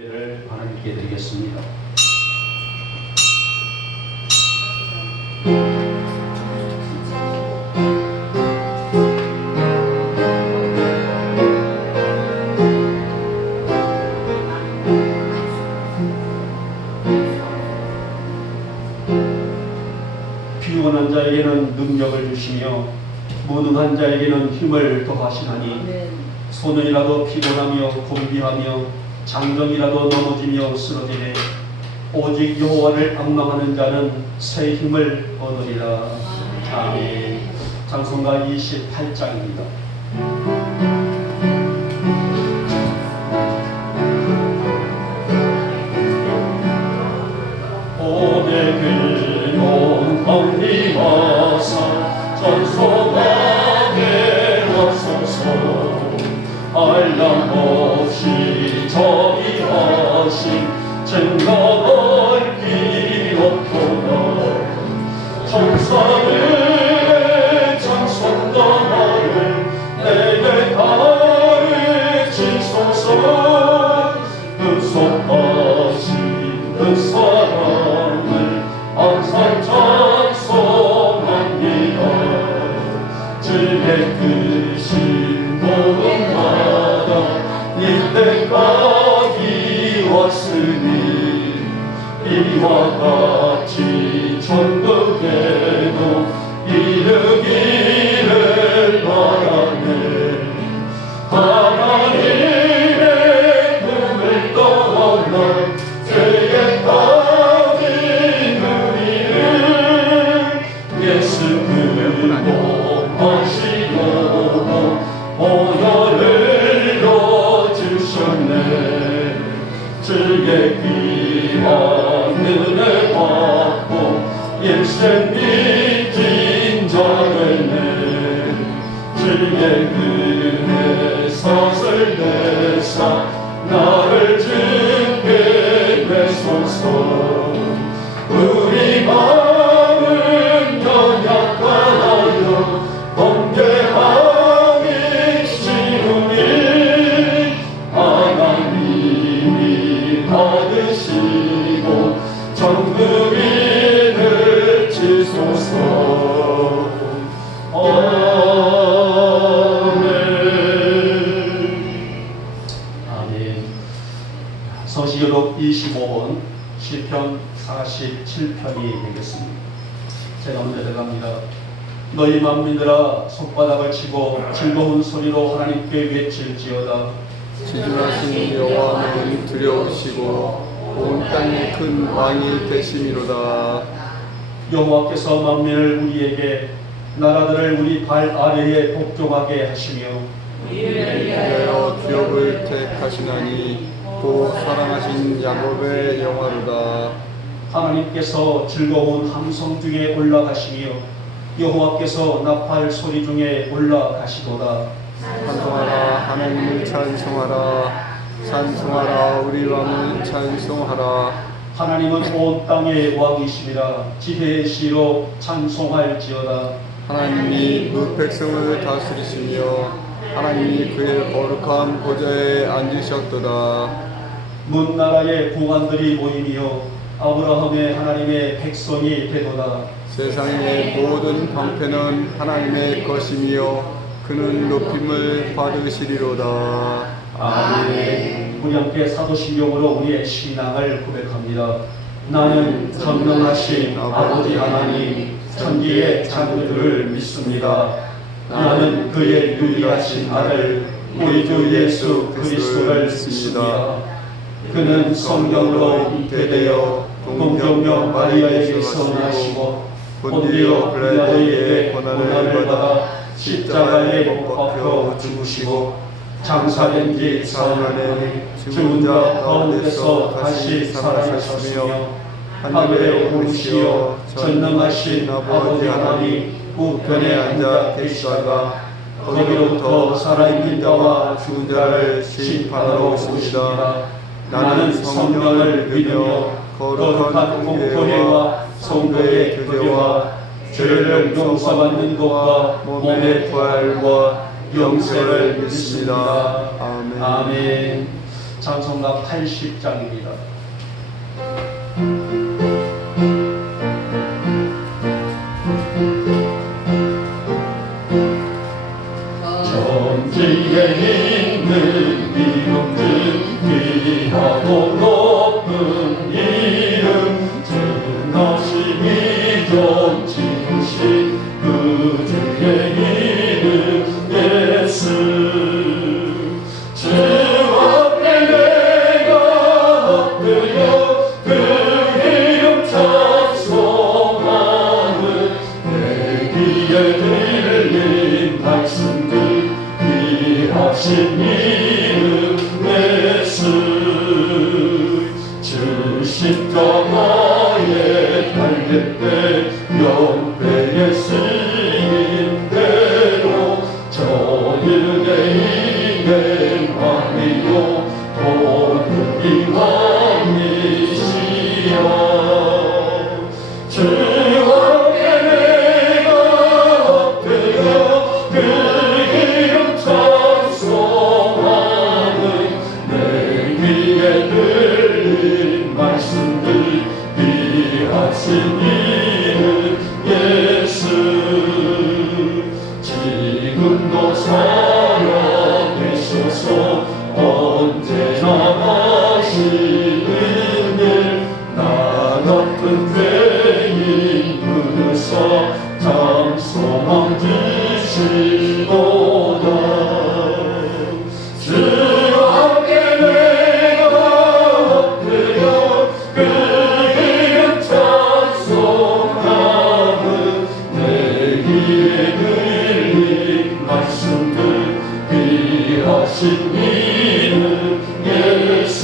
예배를 하나님께 드리겠습니다. 피곤한 자에게는 능력을 주시며 무능한 자에게는 힘을 더하시나니 소년이라도 피곤하며 곤비하며 장정이라도 넘어지며 쓰러지되 오직 여호와를 앙망하는 자는 새 힘을 얻으리라. 아멘. 찬송가 28장입니다. 오늘 영광이 와서 전송하게 하소서. 알람 없이 저희하신 증거를 기록하라. 천사들의 찬송 너머를 내게 가르치소서. 은속하신 그 사랑을 항상 찬송합니다. 주의 크신 도움마다 이때까지 왔으니 이와 같이 천국에도 이르기를 바라네. 하나님의 꿈을 떠나 죄에 빠진 우리를 예수 그리스도 하시려고 보혈을 넣어주셨네. 주의 귀한 은혜 받고 일생 믿긴 자들네. 주의 은혜 사슬 내사 나를 주께 내소서. 우리 마음은 연약하여 범죄하기 쉬우니 하나님이 받으시고 정금이를 지소서. 아멘. 서시교독 25번 시편 47편이 되겠습니다. 제가 먼저 들어갑니다. 너희 만민들아 손바닥을 치고 즐거운 소리로 하나님께 외칠지어다. 지존하신 여호와는 두려우시고 온 땅의 큰 왕이 되심이로다. 여호와께서 만민을 우리에게 나라들을 우리 발 아래에 복종하게 하시며 우리를 위하여 기업을 택하시나니 또 사랑하신 야곱의 영화로다. 하나님께서 즐거운 함성 중에 올라가시며 여호와께서 나팔 소리 중에 올라가시도다. 찬송하라 하나님을 찬송하라. 찬송하라 우리 왕을 찬송하라. 하나님은 온 땅의 왕이시니라. 지혜의 시로 찬송할지어다. 하나님이 무 백성을 다스리시며 하나님이 그의 거룩한 보좌에 앉으셨도다. 문 나라의 공안들이 모이며 아브라함의 하나님의 백성이 되도다. 세상의 모든 방패는 하나님의 것이며 그는 높임을 받으시리로다. 아멘. 우리 함께 사도신경으로 우리의 신앙을 고백합니다. 나는 전능하신 아버지 하나님 천지의 창조주를 믿습니다. 나는 그의 유일하신 아들 우리 주 예수 그리스도를 믿습니다. 그는 성령으로 잉태되어 동정녀 마리아에게서 나시고 본디오 빌라도에게 고난을 받아 십자가에 못 박혀 죽으시고 장사된 지 사흘 만에 죽은 자 가운데서 다시 살아나셨으며 하늘에 오르시어 전능하신 아버지 하나님 우편에 앉아 계시다가 거기로부터 살아있는 자와 죽은 자를 심판하러 오십니다. 나는 성령을 믿으며 거룩한 공교회와 성도의 교제와 죄를 용서받는 것과 몸의 부활과 영생을 믿습니다. 아멘. 찬송가 80장입니다. 천지에 있는 이름들 귀하고 높은 이름 전하심이 좀 지으신 그 주의 이름 예수 주 앞에 내가 엎드려 그 이름 찬송하는 내 귀에 들린 말씀들 귀하신 이름 예수 주 십자가에 달릴 때 영배에 쓰인 대로 저희의 인행왕이요 도둑이 왕이시여 주 앞에 내가 엎드려 그 이름 찬송하는 내 귀에 들린 말씀들 귀하신 이름 예수 지금도 살아계셔서 언제나 하시는 일 나 같은 죄인 부르사 참 소망 주시도다 주 앞에 내가 엎드려 그 이름 찬송하는 내 귀에 들린 말씀들 귀하신 이름 예수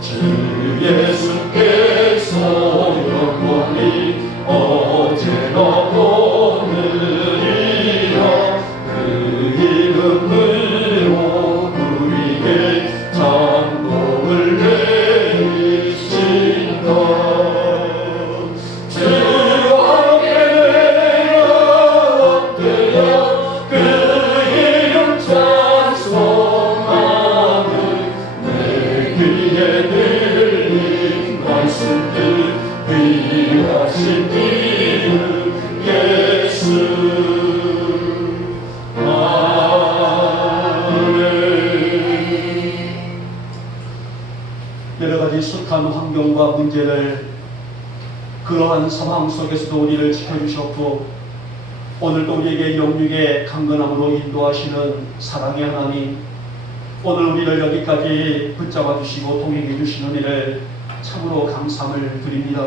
주 예수께서 영원히 어제나 오늘이라 그 이름으로 우리에게 장독을 내리신다 주 앞에 내가 엎드려 그 이름 찬송하는 내 귀에 들린 말씀들 귀하신 이름 예수 아멘. 여러 가지 숱한 환경과 문제를 그러한 상황 속에서도 우리를 지켜주셨고 오늘도 우리에게 영육의 강건함으로 인도하시는 사랑의 하나님 오늘 우리를 여기까지 붙잡아 주시고 동행해 주신 은혜를 참으로 감사함을 드립니다.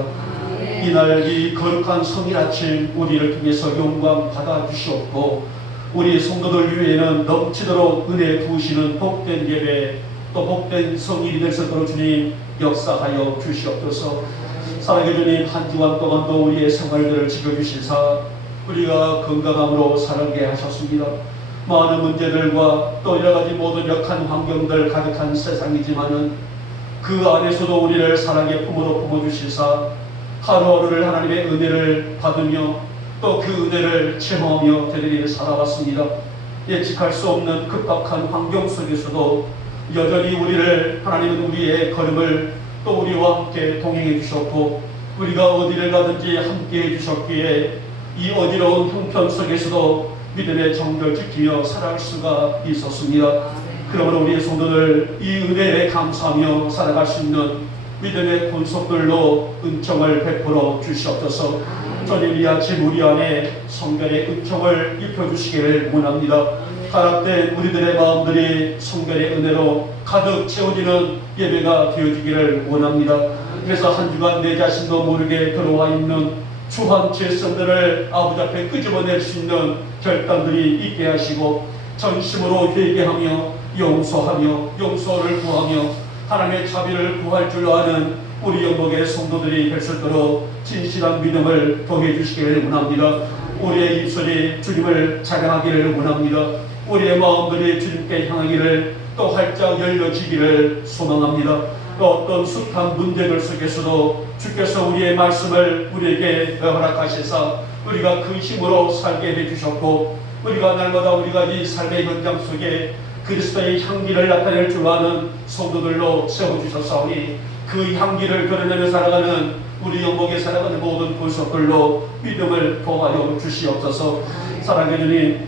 이날 이 거룩한 성일 아침 우리를 통해서 영광 받아 주시옵고 우리 성도들 위에는 넘치도록 은혜 부으시는 복된 예배 또 복된 성일이 될 수 있도록 주님 역사하여 주시옵소서. 사랑해 주님 한 주간 동안도 우리의 생활들을 지켜주시사 우리가 건강함으로 살게 하셨습니다. 많은 문제들과 또 여러가지 모든 역한 환경들 가득한 세상이지만은 그 안에서도 우리를 사랑의 품으로 품어주시사 하루하루를 하나님의 은혜를 받으며 또 그 은혜를 체험하며 되리를 살아왔습니다. 예측할 수 없는 급박한 환경 속에서도 여전히 우리를 하나님은 우리의 걸음을 또 우리와 함께 동행해 주셨고 우리가 어디를 가든지 함께 해주셨기에 이 어지러운 형편 속에서도 믿음의 정결 지키며 살아갈 수가 있었습니다. 그러므로 우리의 성도들 이 은혜에 감사하며 살아갈 수 있는 믿음의 권속들로 은총을 베풀어 주시옵소서. 주님 이 아침 우리 안에 성결의 은총을 입혀주시기를 원합니다. 가락된 우리들의 마음들이 성결의 은혜로 가득 채워지는 예배가 되어지기를 원합니다. 그래서 한 주간 내 자신도 모르게 들어와 있는 주한 죄성들을 아버지 앞에 끄집어낼 수 있는 결단들이 있게 하시고 전심으로 회개하며 용서하며 용서를 구하며 하나님의 자비를 구할 줄 아는 우리 영복의 성도들이 될 수 있도록 진실한 믿음을 더해 주시기를 원합니다. 우리의 입술이 주님을 찬양하기를 원합니다. 우리의 마음들이 주님께 향하기를 또 활짝 열려지기를 소망합니다. 또 어떤 숱한 문제들 속에서도 주께서 우리의 말씀을 우리에게 허락하셔서 우리가 그 힘으로 살게 해주셨고 우리가 날마다 우리가 이 삶의 현장 속에 그리스도의 향기를 나타낼 줄 아는 성도들로 세워주셨사오니 그 향기를 드러내며 살아가는 우리 영목에 살아가는 모든 본속들로 믿음을 더하여 주시옵소서. 사랑해 주님,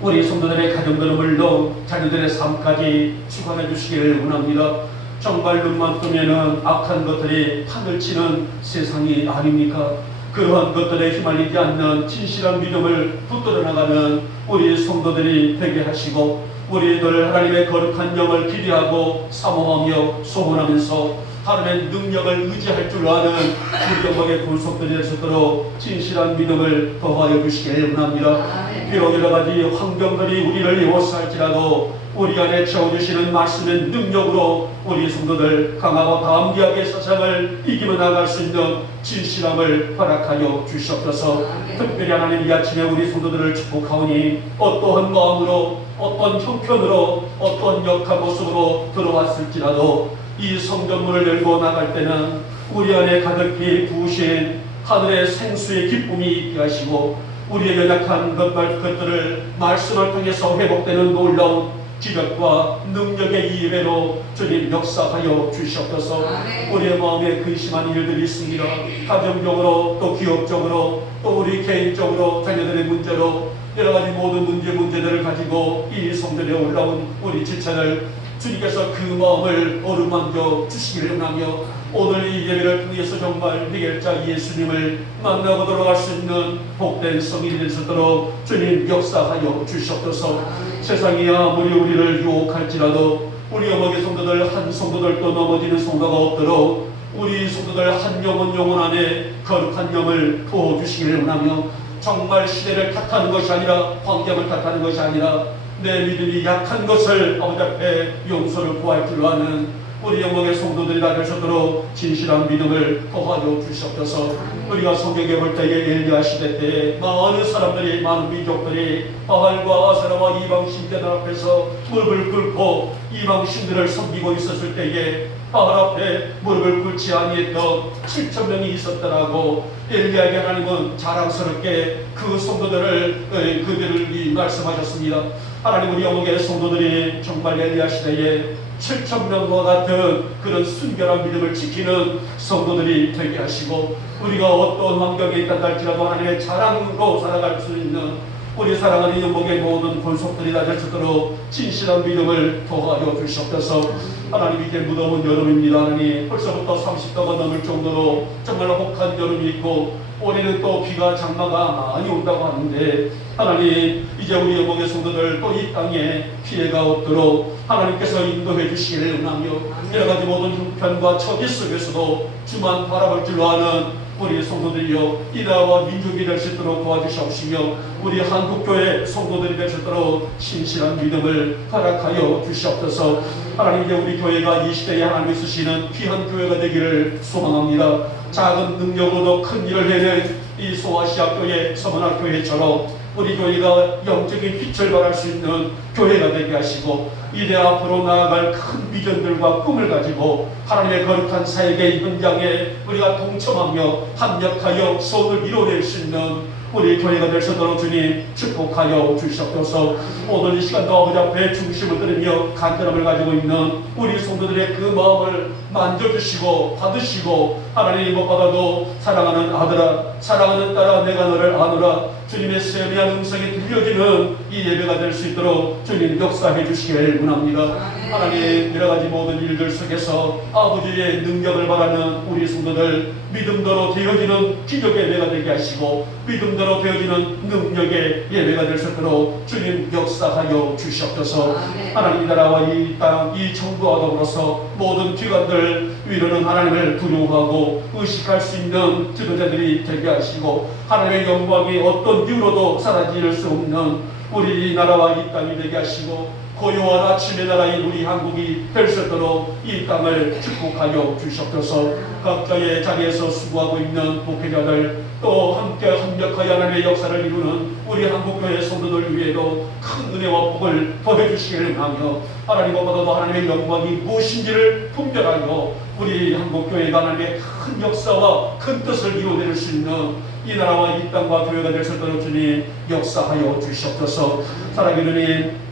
우리 성도들의 가정들은 물론 자녀들의 삶까지 축원해 주시기를 원합니다. 정말 눈만 뜨면은 악한 것들이 판을 치는 세상이 아닙니까? 그러한 것들에 휘말리지 않는 진실한 믿음을 붙들어 나가는 우리 성도들이 되게 하시고, 우리들 하나님의 거룩한 영을 기대하고 사모하며 소원하면서 하나님의 능력을 의지할 줄 아는 우리 영광의 군속들이 될 수 있도록 진실한 믿음을 더하여 주시길 원합니다. 비록 여러 가지 환경들이 우리를 에워싸할지라도 우리 안에 채워주시는 말씀의 능력으로 우리 성도들 강하고 담대하게 세상을 이기며 나갈 수 있는 진실함을 허락하여 주시옵소서. 특별히 하나님 이 아침에 우리 성도들을 축복하오니 어떠한 마음으로, 어떤 형편으로, 어떤 역한 모습으로 들어왔을지라도 이 성전문을 열고 나갈 때는 우리 안에 가득히 부으신 하늘의 생수의 기쁨이 있게 하시고, 우리의 연약한 것들을 말씀을 통해서 회복되는 놀라운 기적과 능력의 이외로 주님 역사하여 주시옵소서. 우리의 마음에 근심한 일들이 있습니다. 가정적으로 또 기업적으로 또 우리 개인적으로 자녀들의 문제로 여러 가지 모든 문제들을 가지고 이 성전에 올라온 우리 지체를 주님께서 그 마음을 어루만져 주시기를 원하며, 오늘 이 예배를 통해서 정말 해결자 예수님을 만나고 돌아갈 수 있는 복된 성인이 될 수 있도록 주님 역사하여 주시옵소서. 세상이 아무리 우리를 유혹할지라도 우리 어머니 성도들 한 성도들도 넘어지는 성도가 없도록 우리 성도들 한 영혼 안에 거룩한 영을 부어주시기를 원하며, 정말 시대를 탓하는 것이 아니라 환경을 탓하는 것이 아니라 내 믿음이 약한 것을 아버지 앞에 용서를 구할 줄 아는 우리 영광의 성도들이 다 될 수 있도록 진실한 믿음을 더하여 주시옵소서. 우리가 성경에 볼 때에 엘리야 시대 때 많은 사람들이, 많은 민족들이 바알과 아세라와 이방 신들 앞에서 무릎을 꿇고 이방 신들을 섬기고 있었을 때에 바알 앞에 무릎을 꿇지 아니했던 7,000명이 있었더라고. 엘리야에게 하나님은 자랑스럽게 그 성도들을 그들을 말씀하셨습니다. 하나님, 우리 영광의 성도들이 정말 엘리야 시대에 7,000명과 같은 그런 순결한 믿음을 지키는 성도들이 되게 하시고, 우리가 어떤 환경에 있다 할지라도 하나님의 자랑으로 살아갈 수 있는 우리 사랑하는 영광의 모든 권속들이 다 될 수 있도록 진실한 믿음을 더하여 주시옵소서. 하나님, 이제 무더운 여름입니다. 하나님, 벌써부터 30도가 넘을 정도로 정말 혹한 여름이 있고, 올해는 또 비가 장마가 많이 온다고 하는데, 하나님, 이제 우리 영광의 성도들 또 이 땅에 피해가 없도록 하나님께서 인도해 주시기를 원하며, 여러 가지 모든 형편과 처지 속에서도 주만 바라볼 줄 아는 우리 성도들이여 이 나라와 민족이 될 수 있도록 도와주시옵시며, 우리 한국교회 성도들이 될 수 있도록 신실한 믿음을 허락하여 주시옵소서. 하나님, 이제 우리 교회가 이 시대에 하나님이 쓰시는 귀한 교회가 되기를 소망합니다. 작은 능력으로도 큰 일을 해낸 이 소아시아교회, 서문학교회처럼 우리 교회가 영적인 빛을 발할 수 있는 교회가 되게 하시고, 이제 앞으로 나아갈 큰 비전들과 꿈을 가지고 하나님의 거룩한 사역의 현장에 우리가 동참하며 합력하여 소원을 이뤄낼 수 있는 우리 교회가 될 수 있도록 주님 축복하여 주시옵소서. 오늘 이 시간도 아버지 앞에 중심을 들으며 간절함을 가지고 있는 우리 성도들의 그 마음을 만져주시고 받으시고, 하나님 못 받아도 사랑하는 아들아, 사랑하는 딸아, 내가 너를 아노라, 주님의 세미한 음성이 들려지는 이 예배가 될 수 있도록 주님 역사해 주시길 원합니다. 하나님, 여러 가지 모든 일들 속에서 아버지의 능력을 바라는 우리 성도들 믿음대로 되어지는 기적의 예배가 되게 하시고, 믿음대로 되어지는 능력의 예배가 될 수 있도록 주님 역사하여 주시옵소서. 하나님, 이 나라와 이 땅, 이 정부와 더불어서 모든 기관들 위로는 하나님을 두려워하고 의식할 수 있는 지도자들이 되게 하시고, 하나님의 영광이 어떤 이유로도 사라질 수 없는 우리 나라와 이 땅이 되게 하시고, 고요한 아침의 나라인 우리 한국이 될 수 있도록 이 땅을 축복하여 주시옵소서. 각자의 자리에서 수고하고 있는 목회자들, 또 함께 협력하여 하나님의 역사를 이루는 우리 한국교회 성도들 위에도 큰 은혜와 복을 더해 주시기를 하며, 하나님 보다도 하나님의 영광이 무엇인지를 분별하여 우리 한국교회가 하나님의 큰 역사와 큰 뜻을 이루어낼 수 있는 이 나라와 이 땅과 교회가 될 수 있도록 주님 역사하여 주시옵소서. 사랑하는 주님,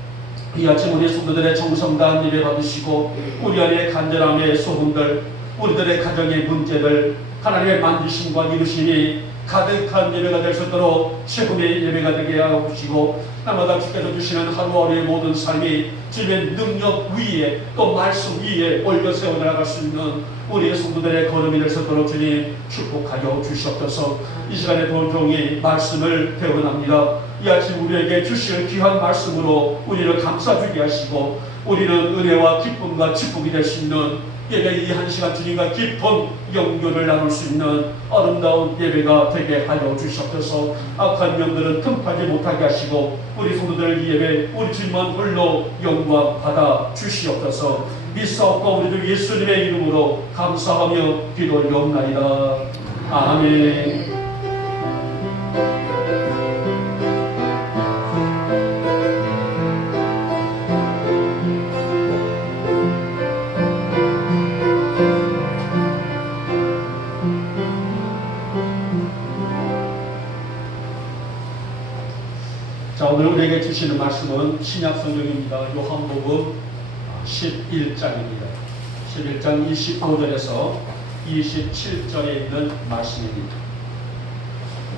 이 아침 우리 성도들의 정성다한 예배 받으시고 우리 안에 간절함의 소금들, 우리들의 가정의 문제들, 하나님의 만지심과 이루심이 가득한 예배가 될 수 있도록 최고의 예배가 되게 하고 주시고, 날마다 주께서 주시는 하루하루의 모든 삶이 주님의 능력 위에 또 말씀 위에 올려 세워 나갈 수 있는 우리의 성도들의 걸음이 될 수 있도록 주님 축복하여 주시옵소서. 이 시간에 본 종이 말씀을 배워납니다. 이 아침 우리에게 주실 귀한 말씀으로 우리를 감싸주게 하시고, 우리는 은혜와 기쁨과 축복이 될 수 있는 예배 이 한 시간 주님과 깊은 영교를 나눌 수 있는 아름다운 예배가 되게 하여 주시옵소서. 악한 영들은 틈타지 못하게 하시고 우리 성도들 이 예배 우리 주님만 홀로 영광 받아 주시옵소서. 믿사옵고 우리들 예수님의 이름으로 감사하며 기도 올려옵나이다. 아멘. 자, 오늘 우리에게 주시는 말씀은 신약 성경입니다. 요한복음 11장입니다. 11장 25절에서 27절에 있는 말씀입니다.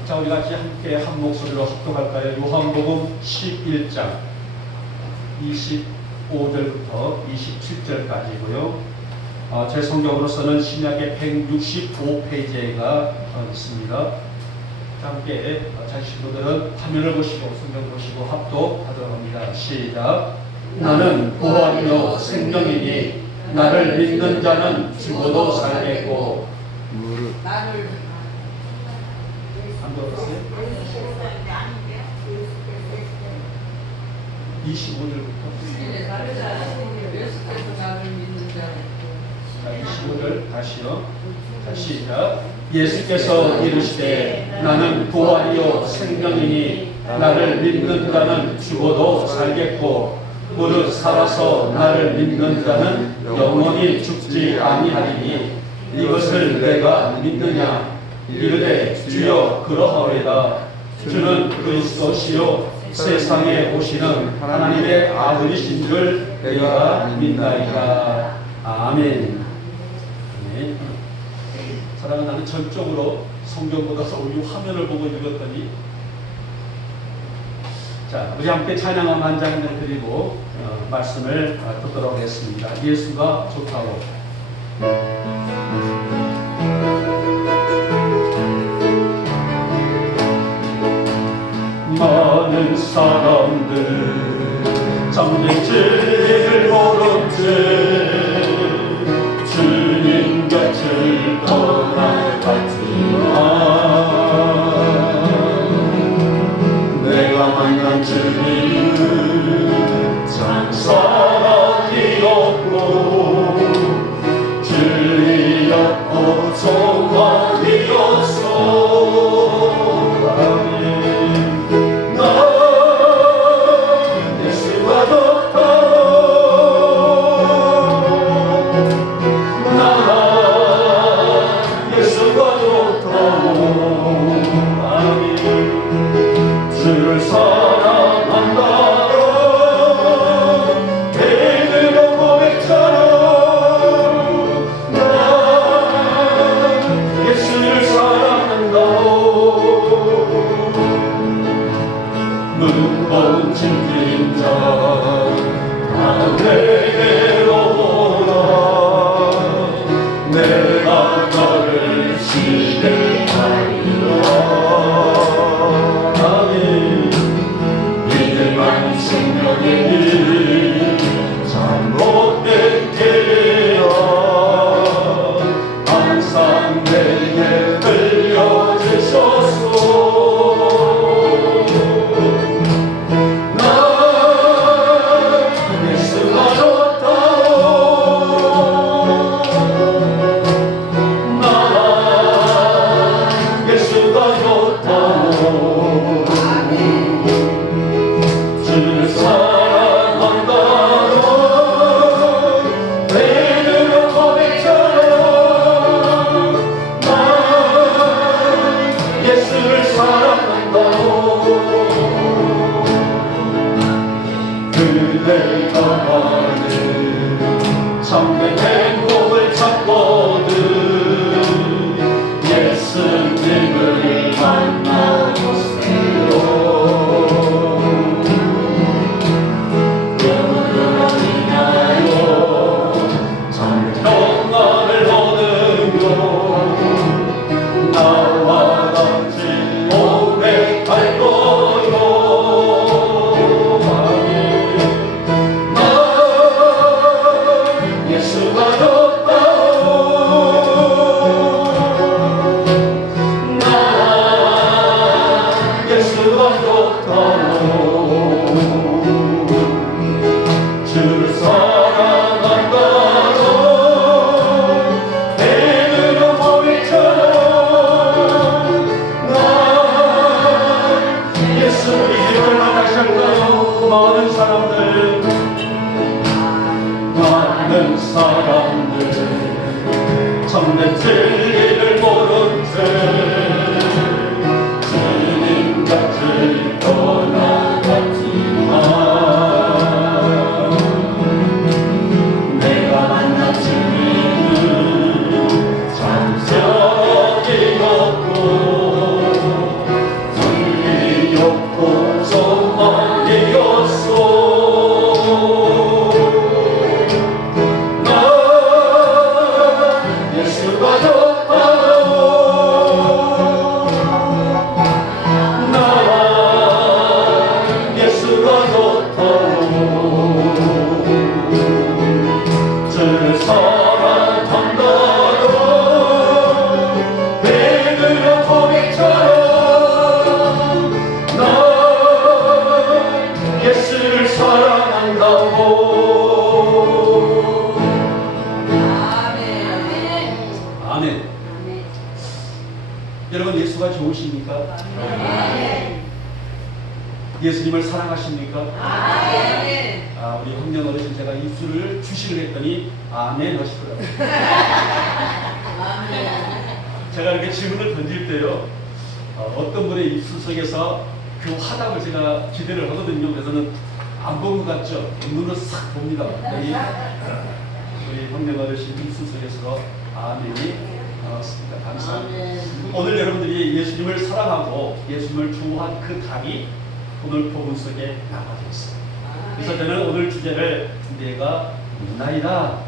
자, 우리 같이 함께 한 목소리로 합독할까요? 요한복음 11장 25절부터 27절까지고요. 제 성경으로서는 신약의 165페이지가 있습니다. 함께 자신 친구들은 화면을 보시고 성경 보시고 합독하도록 합니다. 시작. 나는 부활이요 생명이니 나를 믿는 자는 죽어도 살겠고. 나를 안 들었어요? 25절부터. 자, 25절 다시요. 자, 시작. 예수께서 이르시되 나는 부활이요 생명이니 나를 믿는 자는 죽어도 살겠고 무릇 살아서 나를 믿는 자는 영원히 죽지 아니하리니 이것을 내가 믿느냐. 이르되 주여 그러하오이다. 주는 그리스도시요 세상에 오시는 하나님의 아들이신 줄 내가 믿나이다. 아멘. 네. 사랑은 나는 전적으로 성경보다 우리 화면을 보고 읽었더니, 자, 우리 함께 찬양함 한 장을 드리고 말씀을 듣도록 하겠습니다. 예수가 좋다고. 많은 사람들 참된 진리를 모른 채 주님 곁을 떠나갔지만 내가 만난 주님은 참 사랑이었고 진리였고 소망이었소. 참된 진리를 모른 채 주님 곁을 떠나갔지만 내가 만난 주님은 정성이었고 진리였고 정말이었소. 아멘. 여러분, 예수가 좋으십니까? 아멘. 예수님을 사랑하십니까? 아멘. 우리 황년 어르신 제가 입술을 주시를 했더니 아멘 하시더라고요. 제가 이렇게 질문을 던질 때요, 어떤 분의 입술 속에서 그 화답을 제가 기대를 하거든요. 그래서는 안 본 것 같죠? 눈으로 싹 봅니다. 우리 황년 어르신 입술 속에서 아멘이 나왔습니다. 감사합니다. 오늘 여러분들이 예수님을 사랑하고 예수님을 좋아한 그 답이 오늘 복음 속에 나가져 있습니다. 그래서 저는 오늘 주제를 내가 믿나이다,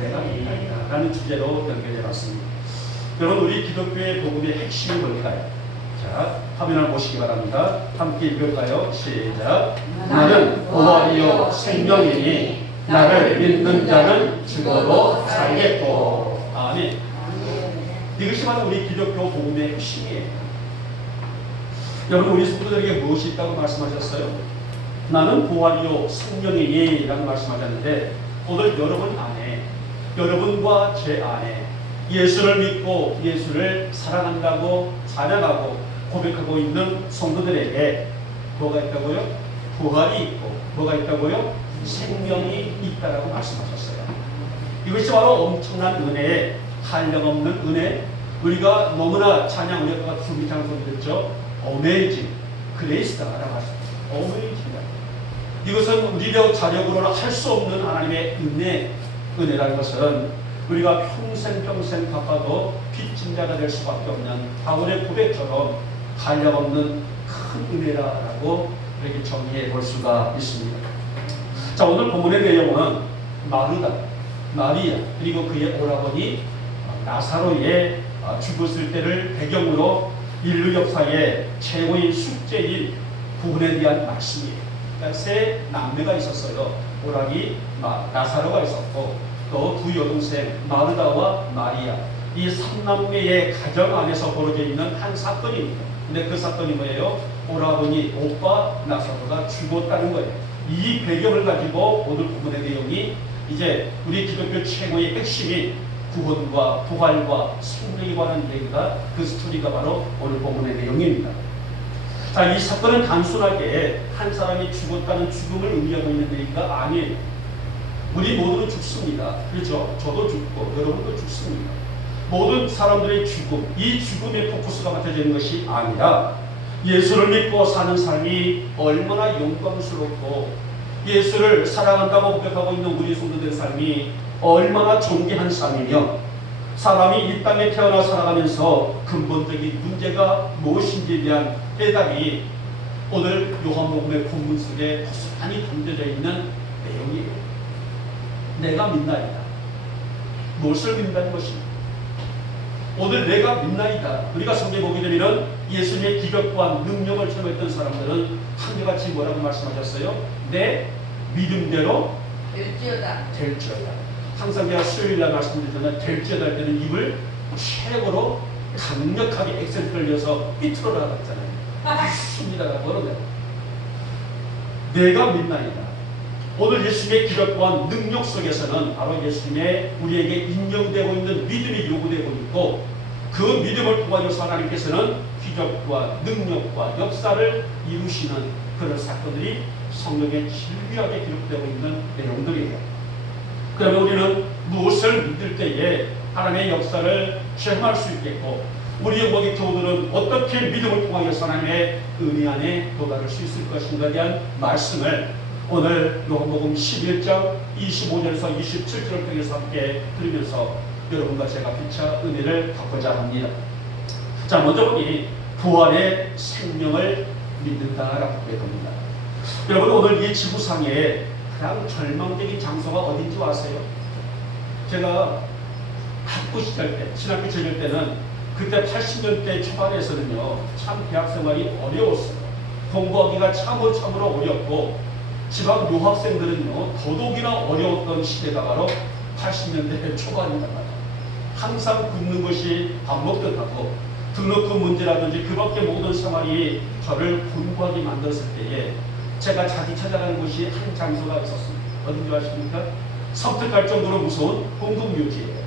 내가 믿나이다 라는 주제로 연결해 봤습니다. 여러분, 우리 기독교의 복음의 핵심이 뭘까요? 자, 화면을 보시기 바랍니다. 함께 읽을까요? 시작. 나는 부활이요 생명이니 나를 믿는 자는 죽어도 살겠고. 아멘. 이것이 바로 우리 기독교 복음의 핵심이에요. 여러분, 우리 성도들에게 무엇이 있다고 말씀하셨어요? 나는 부활이요 생명이니 라고 말씀하셨는데, 오늘 여러분 안에, 여러분과 제 안에 예수를 믿고 예수를 사랑한다고 찬양하고 고백하고 있는 성도들에게 뭐가 있다고요? 부활이 있고 뭐가 있다고요? 생명이 있다라고 말씀하셨어요. 이것이 바로 엄청난 은혜에 한량없는 은혜. 우리가 너무나 찬양, 우리가 준비창 소리 듣죠? 어메이징 그레이스다라고 하셨어요. 어메이징이다. 이것은 우리의 자력으로는 할 수 없는 하나님의 은혜라는 것은 우리가 평생 갚아도 빚진 자가 될 수밖에 없는 바울의 고백처럼 한량없는 큰 은혜라고 이렇게 정의해 볼 수가 있습니다. 자, 오늘 본문의 내용은 마리아 그리고 그의 오라버니 나사로의 죽었을 때를 배경으로 인류 역사의 최고의 숙제인 구원에 대한 말씀이에요. 그러니까 세 남매가 있었어요. 오라기 나사로가 있었고 또 두 여동생 마르다와 마리아, 이 3남매의 가정 안에서 벌어져 있는 한 사건입니다. 근데 그 사건이 뭐예요? 오라버니 오빠 나사로가 죽었다는 거예요. 이 배경을 가지고 오늘 본문의 내용이 이제 우리 기독교 최고의 핵심이 구원과 부활과 생명에 관한 얘기가, 그 스토리가 바로 오늘 본문의 내용입니다. 자, 이 사건은 단순하게 한 사람이 죽었다는 죽음을 의미하고 있는 얘기가 아니에요. 우리 모두는 죽습니다. 그렇죠? 저도 죽고 여러분도 죽습니다. 모든 사람들의 죽음, 이 죽음의 포커스가 맞춰져 있는 것이 아니라 예수를 믿고 사는 삶이 얼마나 영광스럽고 예수를 사랑한다고 고백하고 있는 우리 성도들의 삶이 얼마나 존귀한 삶이며 사람이 이 땅에 태어나 살아가면서 근본적인 문제가 무엇인지에 대한 해답이 오늘 요한복음의 본문 속에 고스란히 담겨져 있는 내용이에요. 내가 믿나이다. 무엇을 믿는다는 것입니다. 오늘 내가 믿나이다. 우리가 성경에 보게 되면 예수님의 기적과 능력을 체험했던 사람들은 한결같이 뭐라고 말씀하셨어요? 내 믿음대로 될지어다. 항상 제가 수요일날 말씀드리잖아요. 될지어다 할 때는 입을 최고로 강력하게 액센트를 넣어서 삐뚤어 나갔잖아요. 믿습니다가 뭐라고요? 내가 믿나이다. 오늘 예수님의 기적과 능력 속에서는 바로 예수님의 우리에게 인정되고 있는 믿음이 요구되고 있고, 그 믿음을 통하여서 하나님께서는 기적과 능력과 역사를 이루시는 그런 사건들이 성경에 진리하게 기록되고 있는 내용들이에요. 그러면 우리는 무엇을 믿을 때에 하나님의 역사를 체험할 수 있겠고, 우리 영광의 교우들은 어떻게 믿음을 통하여서 하나님의 은혜 안에 도달할 수 있을 것인가에 대한 말씀을 오늘 요한복음 11장 25절에서 27절을 통해서 함께 들으면서 여러분과 제가 피차 은혜를 받고자 합니다. 자, 먼저 보니 부활의 생명을 믿는다라고 고백합니다. 여러분, 오늘 이 지구상에 가장 절망적인 장소가 어딘지 아세요? 제가 학부 시절 때, 신학교 시절 때는 그때 80년대 초반에서는요, 참 대학생활이 어려웠어요. 공부하기가 참으로 어렵고, 지방 유학생들은요, 더더욱이나 어려웠던 시대가 바로 80년대 초반이다 말이에요. 항상 굶는 것이 밥 먹듯 하고, 등록금 문제라든지 그 밖에 모든 생활이 저를 공부하게 만들었을 때에 제가 자주 찾아가는 곳이 한 장소가 있었습니다. 어딘지 아십니까? 섬뜩할 정도로 무서운 공동묘지예요.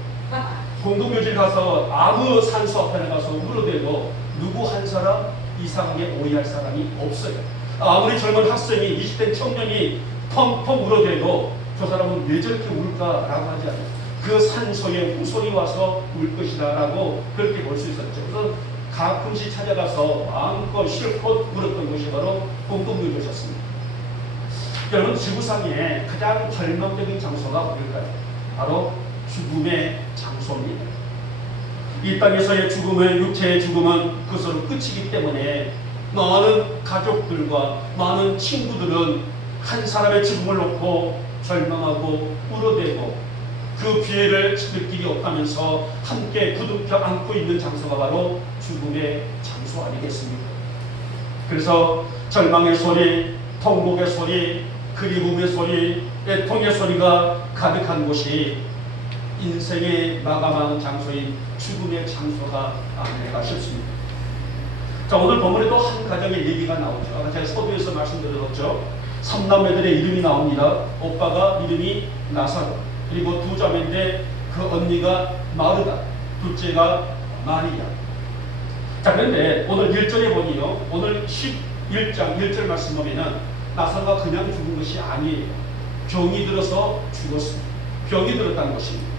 공동묘지에 가서 아무 산소 앞에 가서 물어대도 누구 한 사람 이상하게 오해할 사람이 없어요. 아무리 젊은 학생이 20대 청년이 펑펑 울어대도 저 사람은 왜 저렇게 울까라고 하지 않아요. 그 산소에 후손이 와서 울 것이다 라고 그렇게 볼 수 있었죠. 그래서 가끔씩 찾아가서 마음껏 실컷 울었던 것이 바로 공동묘지였습니다. 여러분, 지구상에 가장 절망적인 장소가 어딜까요? 바로 죽음의 장소입니다. 이 땅에서의 죽음은, 육체의 죽음은 그것으로 끝이기 때문에 많은 가족들과 많은 친구들은 한 사람의 죽음을 놓고 절망하고 울어대고 그 피해를 느끼기 없다면서 함께 부둥켜 안고 있는 장소가 바로 죽음의 장소 아니겠습니까? 그래서 절망의 소리, 통곡의 소리, 그리움의 소리, 애통의 소리가 가득한 곳이 인생의 마감하는 장소인 죽음의 장소가 아닐까 싶습니다. 자, 오늘 본문에도 한 가정의 얘기가 나오죠. 아까 제가 서두에서 말씀드렸죠. 3남매들의 이름이 나옵니다. 오빠가 이름이 나사로, 그리고 두 자매인데 그 언니가 마르다, 둘째가 마리아. 자, 그런데 오늘 1절에 보니요, 오늘 11장 1절 말씀 보면은 나사로가 그냥 죽은 것이 아니에요. 병이 들어서 죽었습니다. 병이 들었다는 것입니다.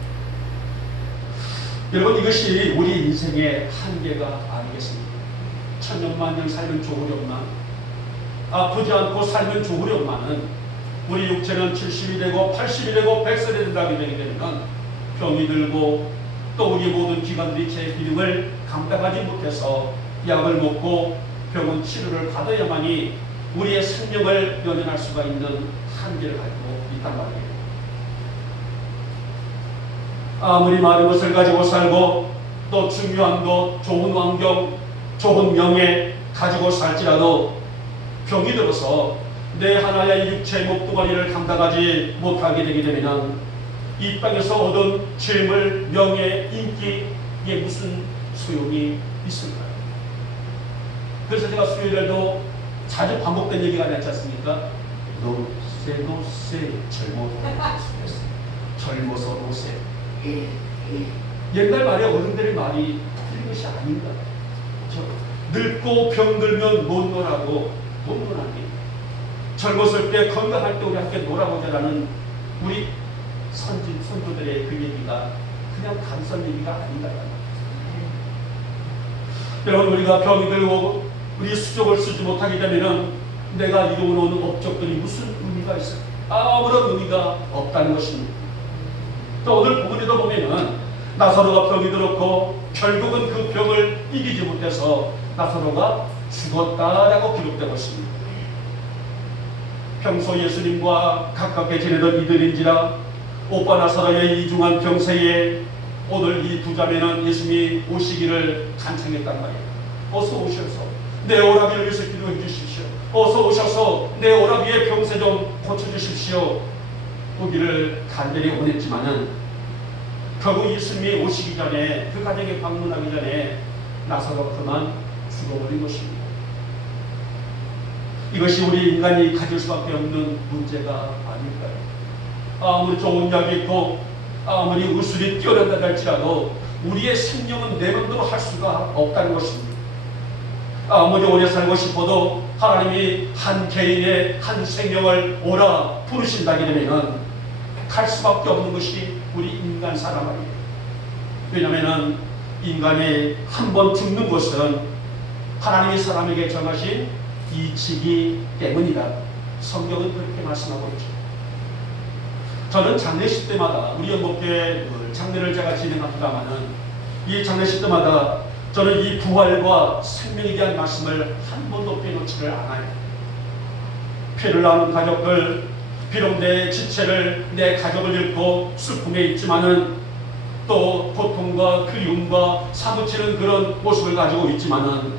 여러분, 이것이 우리 인생의 한계가 아니겠습니까? 천년만년 살면 좋으련만, 아프지 않고 살면 좋으련만은 우리 육체는 70이 되고 80이 되고 100살이 된다고 되게 되면 병이 들고 또 우리 모든 기관들이 제 기능을 감당하지 못해서 약을 먹고 병원 치료를 받아야만이 우리의 생명을 연연할 수가 있는 한계를 가지고 있단 말이에요. 아무리 많은 것을 가지고 살고 또 중요한 것, 좋은 환경, 좋은 명예 가지고 살지라도 병이 들어서 내 하나의 육체의 목동아리를 감당하지 못하게 되게 되면 이 땅에서 얻은 재물, 명예, 인기에 무슨 소용이 있을까요? 그래서 제가 수요일에도 자주 반복된 얘기가 나지 않습니까? 노세 젊어서 노세. 옛날 말에 어른들의 말이 틀린 것이 아닌가. 그렇죠? 늙고 병들면 못 놀라고 못 놀아니 젊었을 때 건강할 때 우리 함께 놀아보자라는 우리 선조들의 그 얘기가 그냥 단순 얘기가 아닌가. 여러분, 우리가 병이 들고 우리 수족을 쓰지 못하게 되면 내가 이루어놓은 업적들이 무슨 의미가 있어요? 아무런 의미가 없다는 것입니다. 또 오늘 본문에도 보면은 나사로가 병이 들었고 결국은 그 병을 이기지 못해서 나사로가 죽었다라고 기록되고 있습니다. 평소 예수님과 가깝게 지내던 이들인지라 오빠 나사로의 이중한 병세에 오늘 이 두 자매는 예수님이 오시기를 간청했단 말이에요. 어서 오셔서 내 오라비를 위해서 기도해 주십시오. 어서 오셔서 내 오라비의 병세 좀 고쳐주십시오. 오기를 간절히 원했지만은 결국 예수님이 오시기 전에 그 가정에 방문하기 전에 나사로가 그만 죽어버린 것입니다. 이것이 우리 인간이 가질 수밖에 없는 문제가 아닐까요? 아무리 좋은 약이 있고 아무리 의술이 뛰어난다 할지라도 우리의 생명은 내 맘대로 할 수가 없다는 것입니다. 아무리 오래 살고 싶어도 하나님이 한 개인의 한 생명을 오라 부르신다게 되면 갈 수밖에 없는 것이 우리 인간 사람 아니에요. 왜냐하면 인간이 한 번 죽는 것은 하나님이 사람에게 정하신 이치이기 때문이다. 성경은 그렇게 말씀하고 있죠. 저는 장례식 때마다 우리 연복교회 장례를 제가 진행합니다마는 이 장례식 때마다 저는 이 부활과 생명에 대한 말씀을 한 번도 빼놓지를 않아요. 피를 나눈 가족들, 비록 내 지체를, 내 가족을 잃고 슬픔에 있지만은 또 고통과 그리움과 사무치는 그런 모습을 가지고 있지만은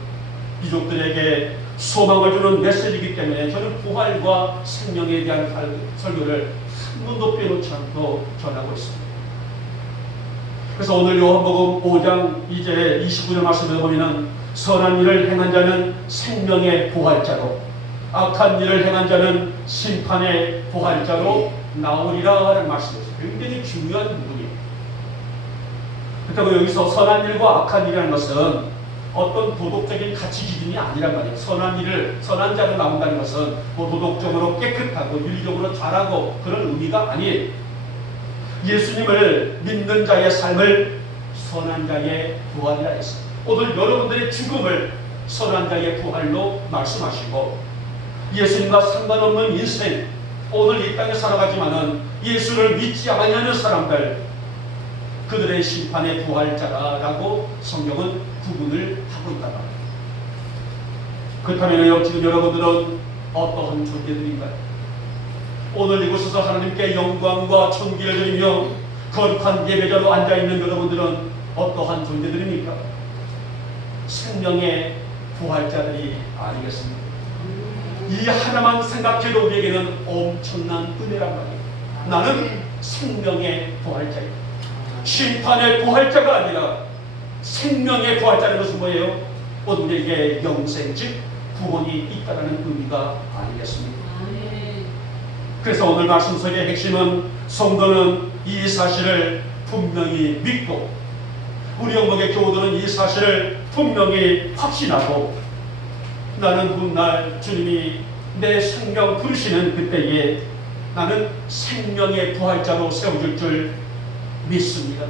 이족들에게 소망을 주는 메시지이기 때문에 저는 부활과 생명에 대한 설교를 한 번도 빼놓지 않고 전하고 있습니다. 그래서 오늘 요한복음 5장 이제 29절 말씀을 보면 선한 일을 행한 자는 생명의 부활자로 악한 일을 행한 자는 심판의 부활자로 나오리라 하는 말씀이었어요. 굉장히 중요한 부분이에요. 그렇다고 여기서 선한 일과 악한 일이라는 것은 어떤 도덕적인 가치 기준이 아니란 말이에요. 선한 자로 나온다는 것은 뭐 도덕적으로 깨끗하고 윤리적으로 잘하고 그런 의미가 아니에요. 예수님을 믿는 자의 삶을 선한 자의 부활이라 했어요. 오늘 여러분들의 죽음을 선한 자의 부활로 말씀하시고 예수님과 상관없는 인생, 오늘 이 땅에 살아가지만은 예수를 믿지 아니하는 사람들, 그들의 심판의 부활자라고 성경은 구분을 하고 있단 말이에요. 그렇다면 지금 여러분들은 어떠한 존재들인가요? 오늘 이곳에서 하나님께 영광과 존귀를 드리며 거룩한 예배자로 앉아있는 여러분들은 어떠한 존재들입니까? 생명의 부활자들이 아니겠습니까? 이 하나만 생각해도 우리에게는 엄청난 은혜란 말이에요. 나는 생명의 부활자예요. 심판의 부활자가 아니라 생명의 부활자라는 것은 뭐예요? 오늘 우리에게 영생, 즉 구원이 있다는 의미가 아니겠습니까? 그래서 오늘 말씀 속의 핵심은 성도는 이 사실을 분명히 믿고 우리 영목의 교우들은 이 사실을 분명히 확신하고 나는 훗날 주님이 내 생명 부르시는 그때에 나는 생명의 부활자로 세워질 줄 믿습니다.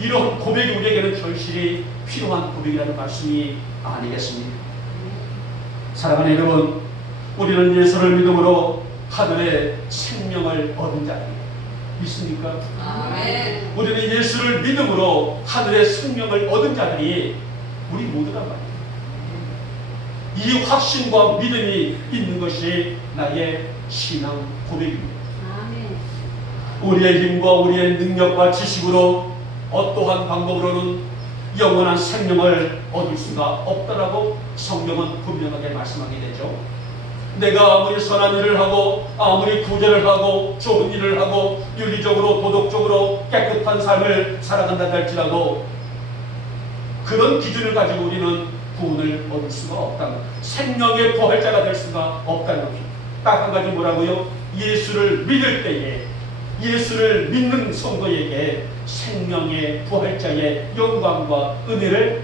이런 고백이 우리에게는 절실히 필요한 고백이라는 말씀이 아니겠습니까? 사랑하는 여러분, 우리는 예수를 믿음으로 하늘의 생명을 얻은 자입니다. 믿습니까? 아멘. 우리는 예수를 믿음으로 하늘의 생명을 얻은 자들이 우리 모두란 말이에요. 이 확신과 믿음이 있는 것이 나의 신앙 고백입니다. 아멘. 우리의 힘과 우리의 능력과 지식으로 어떠한 방법으로는 영원한 생명을 얻을 수가 없다라고 성경은 분명하게 말씀하게 되죠. 내가 아무리 선한 일을 하고 아무리 구제를 하고 좋은 일을 하고 윤리적으로 도덕적으로 깨끗한 삶을 살아간다 할지라도 그런 기준을 가지고 우리는 구원을 얻을 수가 없다는, 생명의 부활자가 될 수가 없다는 겁니다. 딱 한 가지 뭐라고요? 예수를 믿을 때에 예수를 믿는 성도에게 생명의 부활자의 영광과 은혜를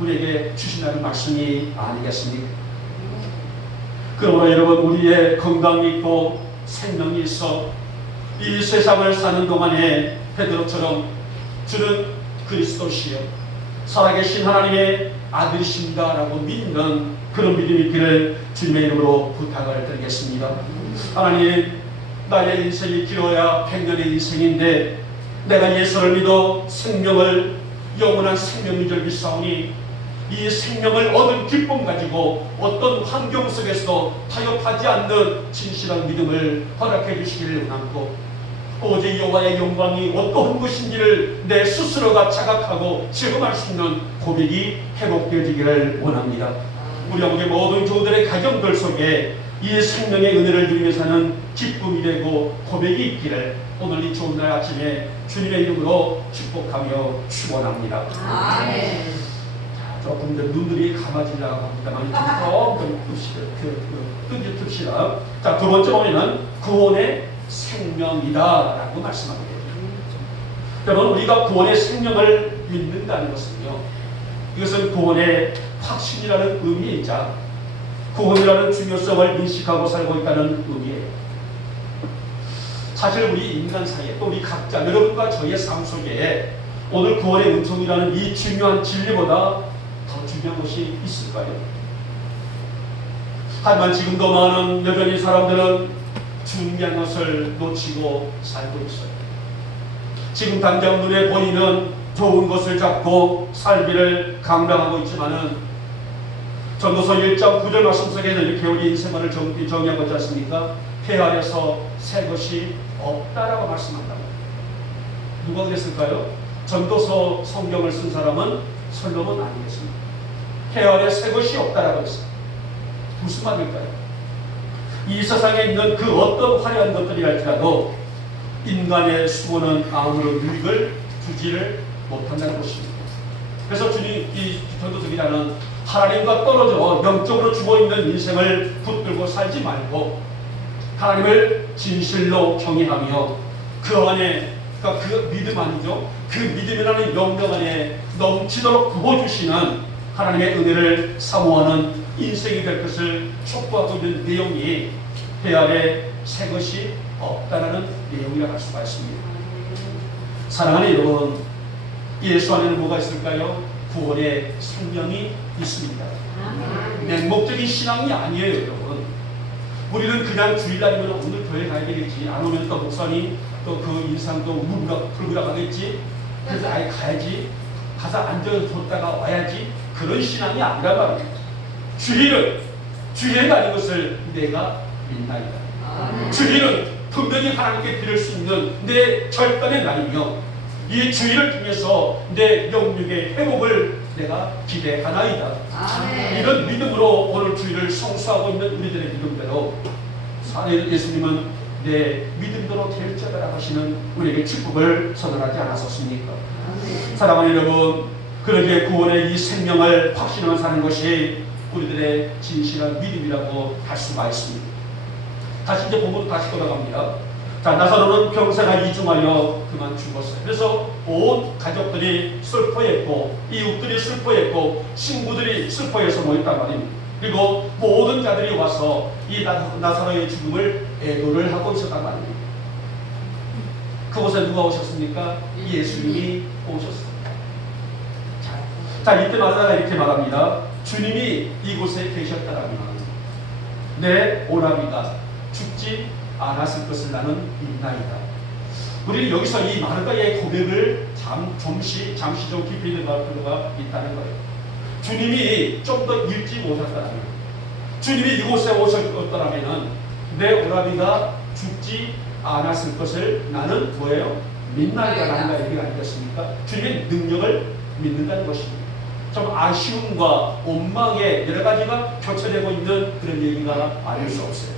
우리에게 주신다는 말씀이 아니겠습니까? 그러므로 여러분, 우리의 건강이 있고 생명이 있어 이 세상을 사는 동안에 베드로처럼 주는 그리스도시요 살아계신 하나님의 아들이십니다 라고 믿는 그런 믿음이 있기를 주님의 이름으로 부탁을 드리겠습니다. 하나님, 나의 인생이 길어야 100년의 인생인데 내가 예수를 믿어 생명을 영원한 생명인 줄 믿사오니 이 생명을 얻은 기쁨 가지고 어떤 환경 속에서도 타협하지 않는 진실한 믿음을 허락해 주시기를 원하고 오직 여호와의 영광이 어떠한 것인지를 내 스스로가 자각하고 체험할 수 있는 고백이 회복되어지기를 원합니다. 우리 아버지 모든 교우들의 가정들 속에 이 생명의 은혜를 누리며 사는 기쁨이 되고 고백이 있기를 오늘 이 좋은 날 아침에 주님의 이름으로 축복하며 축원합니다. 아멘. 조금 이제 눈들이 감아지려고 합니다만 조금 끈질깁시다. 자, 두 번째 보면은 구원의 생명이다라고 말씀하게 됩니다. 여러분, 우리가 구원의 생명을 믿는다는 것은요, 이것은 구원의 확신이라는 의미이자 구원이라는 중요성을 인식하고 살고 있다는 의미예요. 사실 우리 인간 사이에 또 우리 각자 여러분과 저희의 삶 속에 오늘 구원의 은총이라는 이 중요한 진리보다 더 중요한 것이 있을까요? 하지만 지금도 많은 여전히 사람들은 중요한 것을 놓치고 살고 있어요. 지금 당장 눈에 보이는 좋은 것을 잡고 살기를 강명하고 있지만은 전도서 1장 9절 말씀 속에는 이렇게 우리 인생관을 정의한 거지 않습니까? 폐 아래서 새 것이 없다라고 말씀한다. 누가 그랬을까요? 전도서 성경을 쓴 사람은 솔로몬 아니겠습니까? 폐 아래 새 것이 없다라고 했어요. 무슨 말일까요? 이 세상에 있는 그 어떤 화려한 것들이 할지라도 인간의 수고는 아무런 유익을 주지를 못한다는 것입니다. 그래서 주님 이 전도서기자는 하나님과 떨어져 영적으로 죽어있는 인생을 붙들고 살지 말고 하나님을 진실로 경외하며 그 안에 그러니까 그 믿음 아니죠. 그 믿음이라는 영역 안에 넘치도록 부어주시는 하나님의 은혜를 사모하는 인생이 될 것을 촉구하고 있는 내용이 배 아래 새 것이 없다라는 내용이라고 할 수가 있습니다. 사랑하는 여러분, 예수 안에는 뭐가 있을까요? 구원의 생명이 있습니다. 맹목적인 신앙이 아니에요, 여러분. 우리는 그냥 주일날이면 오늘 교회 가야 되겠지, 안 오면 또 목사님 또 그 인상도 불구라 가겠지, 그래서 아예 가야지, 가서 앉아줬다가 와야지, 그런 신앙이 아니란 말이에요. 주일은 아닌 것을 내가 믿나이다. 주일은 분명히 하나님께 드릴 수 있는 내 절단의 날이며 이 주일을 통해서 내 영육의 회복을 내가 기대하나이다. 이런 믿음으로 오늘 주일을 성수하고 있는 우리들의 믿음대로 예수님은 내 믿음대로 될 자라 하시는 우리에게 축복을 선언하지 않았었습니까? 사랑하는 여러분, 그러기에 구원의 이 생명을 확신하며 사는 것이 우리들의 진실한 믿음이라고 할 수가 있습니다. 다시 이제 본문 다시 돌아갑니다. 자, 나사로는 병사가 이중하여 그만 죽었어요. 그래서 온 가족들이 슬퍼했고 이웃들이 슬퍼했고 친구들이 슬퍼해서 모였단 말입니다. 그리고 모든 자들이 와서 이 나사로의 죽음을 애도를 하고 있었단 말입니다. 그곳에 누가 오셨습니까? 예수님이 오셨습니다. 자, 이때 말하다가 이렇게 말합니다. 주님이 이곳에 계셨다라면 내 오라비가 죽지 않았을 것을 나는 믿나이다. 우리는 여기서 이 마르다의 고백을 잠시 좀 깊이 있는 필요가 있다는 거예요. 주님이 좀 더 일찍 오셨다면, 주님이 이곳에 오셨더라면 내 오라비가 죽지 않았을 것을 나는 뭐예요? 믿나이다 라는 얘기가 아니겠습니까? 주님의 능력을 믿는다는 것입니다. 좀 아쉬움과 원망의 여러 가지가 교차되고 있는 그런 얘기가 아닐 수 없어요.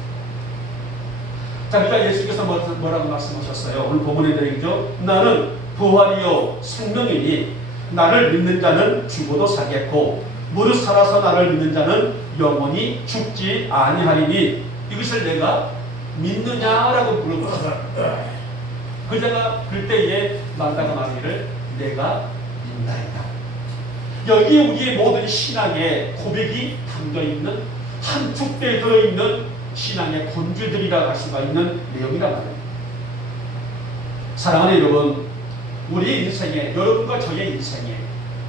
자, 그러니까 예수께서 뭐라고 말씀하셨어요? 오늘 본문의 내용이죠. 나는 부활이요 생명이니 나를 믿는 자는 죽어도 살겠고 무릇 살아서 나를 믿는 자는 영원히 죽지 아니하리니 이것을 내가 믿느냐라고 물어보셨어요. 그자가 그때에 마르다가 말하기를 내가 믿나이다. 여기에 우리의 모든 신앙의 고백이 담겨있는 한 축대에 들어있는 신앙의 본주들이라 할 수가 있는 내용이란 말이에요. 사랑하는 여러분, 우리 인생에, 여러분과 저의 인생에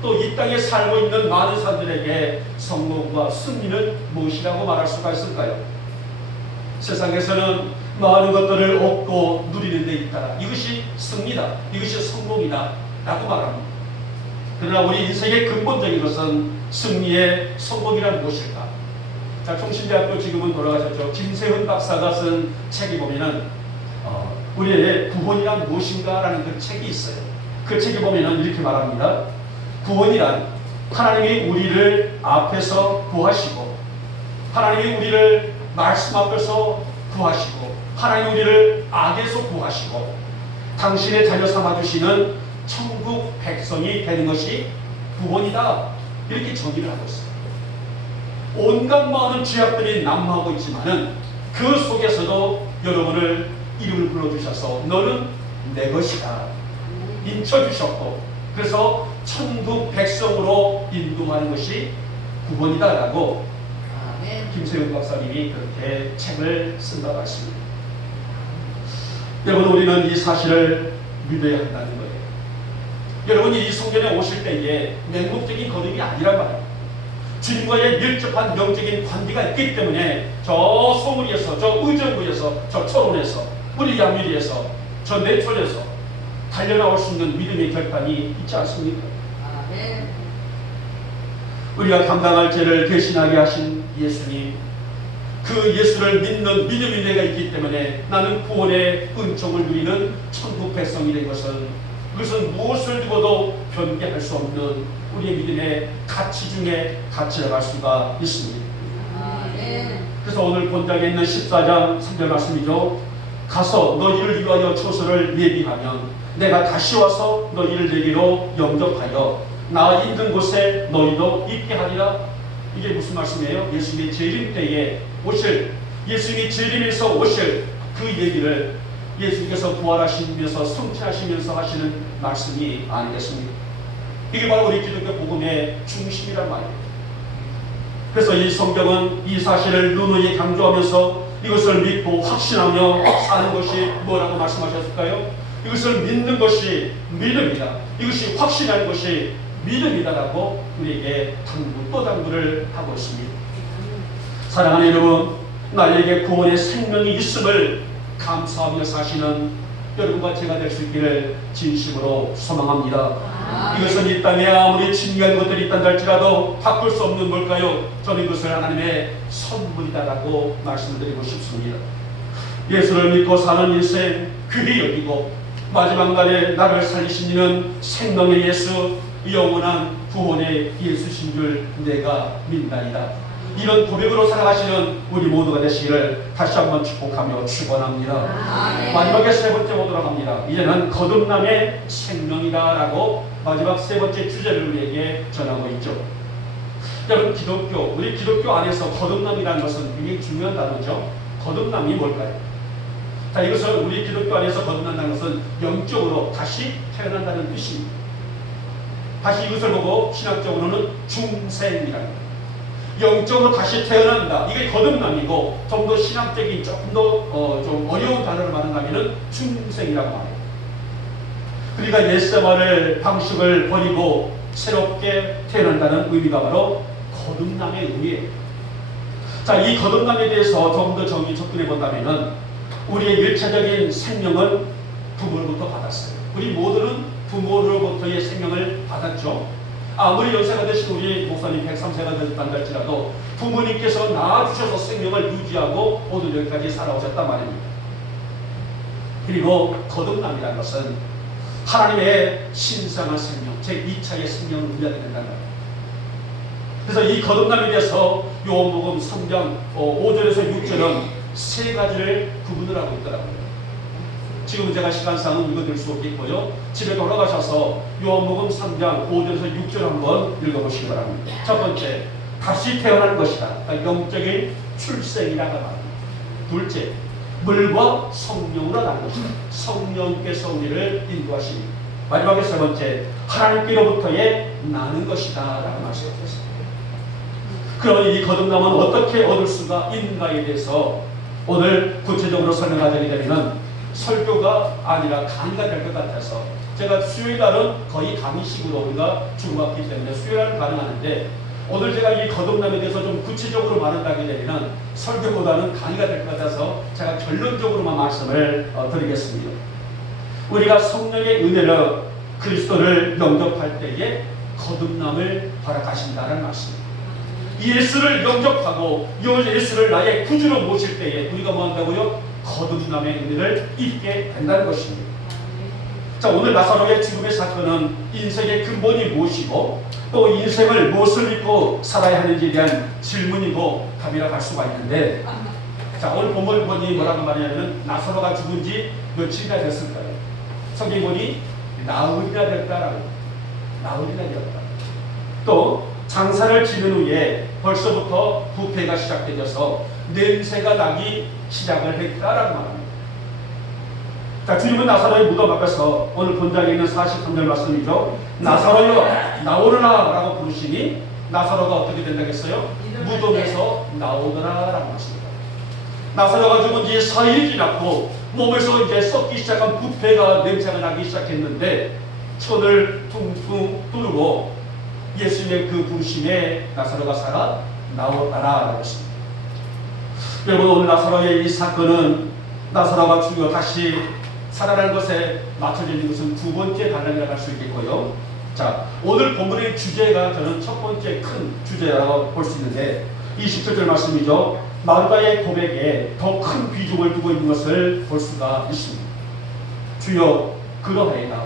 또 이 땅에 살고 있는 많은 사람들에게 성공과 승리는 무엇이라고 말할 수가 있을까요? 세상에서는 많은 것들을 얻고 누리는 데 있다. 이것이 승리다. 이것이 성공이다. 라고 말합니다. 그러나 우리 인생의 근본적인 것은 승리의 성공이란 무엇일까? 자, 총신대학교 지금은 돌아가셨죠. 김세훈 박사가 쓴 책이 보면은 우리의 구원이란 무엇인가 라는 그 책이 있어요. 그 책에 보면은 이렇게 말합니다. 구원이란 하나님이 우리를 앞에서 구하시고 하나님이 우리를 말씀 앞에서 구하시고 하나님이 우리를 악에서 구하시고 당신의 자녀 삼아주시는 천국 백성이 되는 것이 구원이다. 이렇게 정의를 하고 있어요. 온갖 많은 죄악들이 난무하고 있지만은 그 속에서도 여러분을 이름을 불러주셔서 너는 내 것이다. 인쳐주셨고 그래서 천국 백성으로 인도하는 것이 구원이다라고 김세훈 박사님이 그렇게 책을 쓴다고 했습니다. 여러분, 우리는 이 사실을 믿어야 한다는 거예요. 여러분, 이 성전에 오실 때에 맹목적인 거름이 아니란 말이에요. 주님과의 밀접한 영적인 관계가 있기 때문에 저 소무리에서, 저 의정부에서, 저 철원에서, 우리 양미리에서, 저 내촌에서 달려나올 수 있는 믿음의 결단이 있지 않습니까? 우리가 감당할 죄를 대신하게 하신 예수님, 그 예수를 믿는 믿음이 내가 있기 때문에 나는 구원의 은총을 누리는 천국 백성이 된 그것은 무엇을 두고도 변개할 수 없는 우리의 믿음의 가치 중에 가치를 알 수가 있습니다. 그래서 오늘 본장에 있는 14장 3절 말씀이죠. 가서 너희를 위하여 처소를 예비하면 내가 다시 와서 너희를 내게로 영접하여 나 있는 곳에 너희도 있게 하리라. 이게 무슨 말씀이에요? 예수님의 재림 때에 오실, 예수님이 재림에서 오실 그 얘기를 예수님께서 부활하시면서 성취하시면서 하시는 말씀이 아니겠습니까? 이게 바로 우리 기독교 복음의 중심이란 말이에요. 그래서 이 성경은 이 사실을 누누이 강조하면서 이것을 믿고 확신하며 사는 것이 뭐라고 말씀하셨을까요? 이것을 믿는 것이 믿음이다. 이것이 확신하는 것이 믿음이다라고 우리에게 또 당부를 하고 있습니다. 사랑하는 여러분, 나에게 구원의 생명이 있음을 감사하며 사시는 여러분과 제가 될 수 있기를 진심으로 소망합니다. 이것은 이 땅에 아무리 중요한 것들이 있단다 할지라도 바꿀 수 없는 뭘까요? 저는 이것을 하나님의 선물이다라고 말씀을 드리고 싶습니다. 예수를 믿고 사는 인생 귀히 여기고 마지막 날에 나를 살리신 이는 생명의 예수, 영원한 구원의 예수신 줄 내가 믿나이다. 이런 고백으로 살아가시는 우리 모두가 되시기를 다시 한번 축복하며 축원합니다. 마지막에 세 번째 보도록 합니다. 이제는 거듭남의 생명이다라고 마지막 세 번째 주제를 우리에게 전하고 있죠. 여러분, 우리 기독교 안에서 거듭남이라는 것은 굉장히 중요한 단어죠. 거듭남이 뭘까요? 자, 이것을 우리 기독교 안에서 거듭난다는 것은 영적으로 다시 태어난다는 뜻입니다. 다시 이것을 보고 신학적으로는 중생이라는 거예요. 영적으로 다시 태어난다. 이게 거듭남이고, 좀 더 신학적인 조금 더 좀 어려운 단어를 말한다면 중생이라고 말해요. 그러니까 옛생활을 방식을 버리고 새롭게 태어난다는 의미가 바로 거듭남의 의미예요. 자, 이 거듭남에 대해서 좀 더 정의 접근해 본다면은 우리의 일차적인 생명은 부모로부터 받았어요. 우리 모두는 부모로부터의 생명을 받았죠. 아무리 연세가 되신 우리 목사님 103세가 되셨다 할지라도 부모님께서 낳아주셔서 생명을 유지하고 오늘 여기까지 살아오셨단 말입니다. 그리고 거듭남이라는 것은 하나님의 신성한 생명, 제2차의 생명을 누리게 된다는 거예요. 그래서 이 거듭남에 대해서 요한복음 3장 5절에서 6절은 세 가지를 구분을 하고 있더라고요. 지금 제가 시간상은 읽어드릴 수 없겠고요. 집에 돌아가셔서 요한복음 3장 5절에서 6절 한번 읽어보시기 바랍니다. 첫 번째, 다시 태어나는 것이다. 그러니까 영적인 출생이라고 말합니다. 둘째, 물과 성령으로 나는 것이다. 성령께서 우리를 인도하십니다. 마지막에 세 번째, 하나님께로부터의 나는 것이다 라고 말씀하셨습니다. 그러면 이 거듭남은 어떻게 얻을 수가 있는가에 대해서 오늘 구체적으로 설명하게 되면 설교가 아니라 강의가 될 것 같아서 제가 수요일날은 거의 강의식으로 우리가 주고받기 때문에 수요일날은 가능하는데 오늘 제가 이 거듭남에 대해서 좀 구체적으로 말한다게 되면 설교보다는 강의가 될 것 같아서 제가 결론적으로만 말씀을 드리겠습니다. 우리가 성령의 은혜로 그리스도를 영접할 때에 거듭남을 허락하신다는 말씀입니다. 예수를 영접하고 예수를 나의 구주로 모실 때에 우리가 뭐 한다고요? 거듭남의 은혜를 입게 된다는 것입니다. 자, 오늘 나사로의 죽음의 사건은 인생의 근본이 무엇이고 또 인생을 무엇을 믿고 살아야 하는지에 대한 질문이고 답이라고 할 수가 있는데, 자, 오늘 본문을 보니 뭐라고 말하냐면 나사로가 죽은 지 며칠이나 됐을까요? 성경이 보니 나흘이나 됐다라고. 나흘이나 되었다. 또 장사를 지는 후에 벌써부터 부패가 시작되어서 냄새가 나기 시작을 했다라고 말합니다. 자, 주님은 나사로의 무덤 앞에서 오늘 본장에 있는 43절 말씀이죠. 나사로여 나오너라 라고 부르시니 나사로가 어떻게 된다겠어요? 무덤에서 나오더라 라고 하십니다. 나사로가 죽은 지 4일이 지났고 몸에서 이제 썩기 시작한 부패가 냄새가 나기 시작했는데 천을 퉁퉁 뚫고 예수님의 그 부심에 나사로가 살아 나왔다라고 했습니다. 여러분, 오늘 나사로의 이 사건은 나사로가 죽어 다시 살아난 것에 맞춰져 있는 것은 두 번째 단락이라고 할 수 있겠고요. 자, 오늘 본문의 주제가 저는 첫 번째 큰 주제라고 볼 수 있는데 27절 말씀이죠. 마르다의 고백에 더 큰 비중을 두고 있는 것을 볼 수가 있습니다. 주여 그러하이다.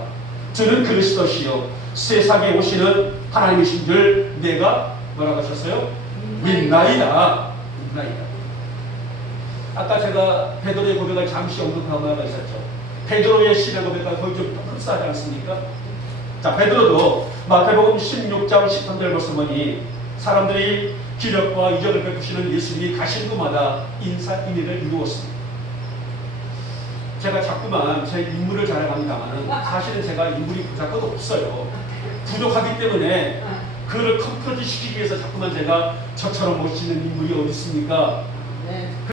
저는 그리스도시요 세상에 오시는 하나님이신 줄 내가 뭐라고 하셨어요? 믿나이다. 믿나이다. 아까 제가 베드로의 고백을 잠시 언급한 바가 있었죠. 베드로의 신앙 고백과 거의 좀 흡사하지 않습니까? 자, 베드로도 마태복음 16장 13절 말씀하니 사람들이 기력과 이적을 베푸시는 예수님이 가신 곳마다 인사인의를 이루었습니다. 제가 자꾸만 제 인물을 자랑합니다만 사실은 제가 인물이 그자껏 없어요. 부족하기 때문에 그를 컴퓨터시키기 위해서 자꾸만 제가 저처럼 멋있는 인물이 어디 있습니까?